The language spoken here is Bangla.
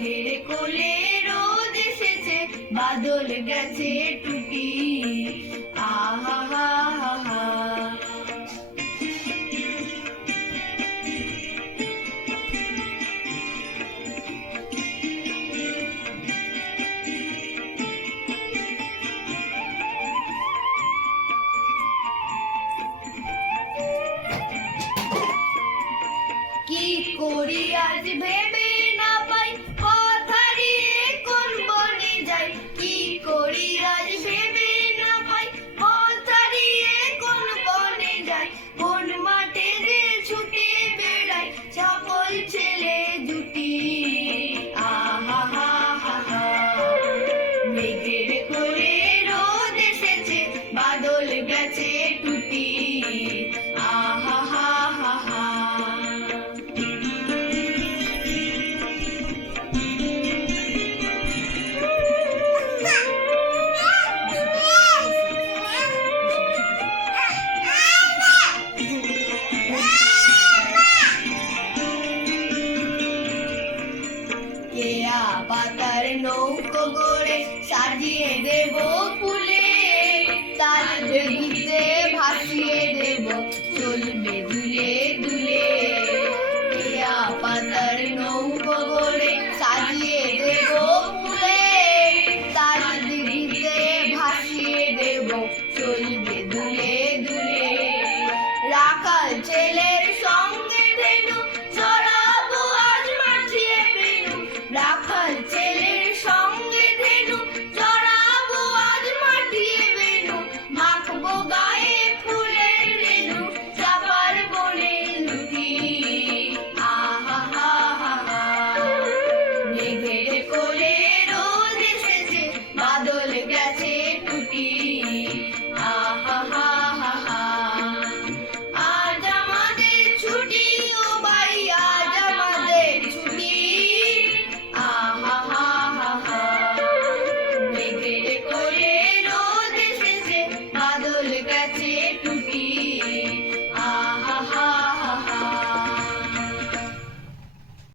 মেঘের কোলে রোদ এসেছে, বাদল গেছে টুটি। আহা হা হা হা। কি করি আজ ভেবে না পাই, পথ হারিয়ে কোন বনে যাই। কি করি আজ ভেবে না পাই, পথ হারিয়ে কোন বনে যাই। কোন মাঠে যে ছুটে বেড়াই সকল ছেলে জুটি। আহা হা হা হা। মেঘের কোলে রোদ এসেছে, বাদল গেছে টুটি। আহা হা হা হা। কেয়া পাতার নৌকো গড়ে সাজিয়ে দেব ফুলে, তাল দিতে ভাসিয়ে